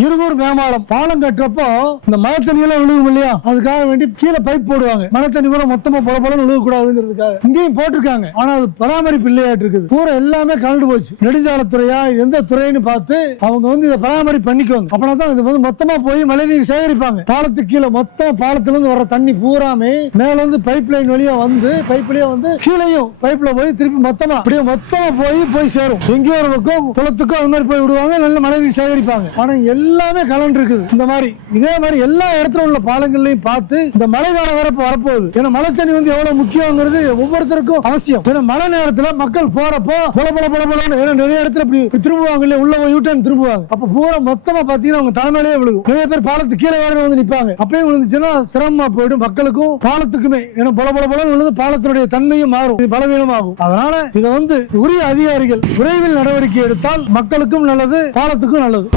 இருகூர் மேம்பாலம் பாலம் கட்டுறப்போ இந்த மழை தண்ணி எல்லாம் விழுகும் இல்லையா, அதுக்காக வேண்டி கீழே பைப் போடுவாங்க. மழை தண்ணி கூட மொத்தமா பொல பொலன்னு விழுக கூடாதுங்கிறதுக்காக இங்கேயும் போட்டிருக்காங்க. ஆனா அது பராமரிப்பு இல்லையாட்டு இருக்குது. பூரா எல்லாமே கலந்து போச்சு. நெடுஞ்சாலைத்துறையா எந்த துறைன்னு பார்த்து அவங்க வந்து இதை பராமரிப்பு பண்ணிக்குவாங்க. அப்படின்னா தான் இது வந்து மொத்தமா போய் மழைநீர் சேகரிப்பாங்க. பாலத்துக்கு கீழே மொத்தம் பாலத்துல இருந்து வர தண்ணி பூராமே மேல வந்து பைப் லைன் வழியா வந்து பைப்லயே வந்து கீழையும் பைப்ல போய் திருப்பி மொத்தமா அப்படியே மொத்தமா போய் சேரும். எங்கேயோ ஒரு பக்கம் குளத்துக்கும் அது மாதிரி போய் விடுவாங்க. நல்ல மழைநீர் சேகரிப்பாங்க. ஆனா எல்லாமே கலந்து இருக்குது. இந்த மாதிரி இதே மாதிரி எல்லா இடத்துல உள்ள பாலங்கள்லையும் பார்த்து இந்த மழை காலம் வரப்போகுது. ஏன்னா மழை தண்ணி வந்து எவ்வளவு முக்கியங்கிறது ஒவ்வொருத்தருக்கும் அவசியம். ஏன்னா மழை நேரத்துல மக்கள் போறப்போ நிறைய இடத்துல திரும்புவாங்க இல்லையா, உள்ள யூட்டர்ன் திரும்புவாங்க. அப்ப பூரா மொத்தமா பாத்தீங்கன்னா அவங்க தலைமையிலேயே விழுகும். நிறைய பேர் பாலத்துக்கு கீழே வேற வந்து நிப்பாங்க. அப்பயும் விழுந்துச்சுன்னா சிரமமா போயிடும் மக்களுக்கும் பாலத்துக்குமே. ஏன்னா பொல விழுந்து பாலத்தினுடைய தன்மையும் மாறும், பலவீனமாகும். அதனால இதை வந்து உரிய அதிகாரிகள் விரைவில் நடவடிக்கை எடுத்தால் மக்களுக்கும் நல்லது, பாலத்துக்கும் நல்லது.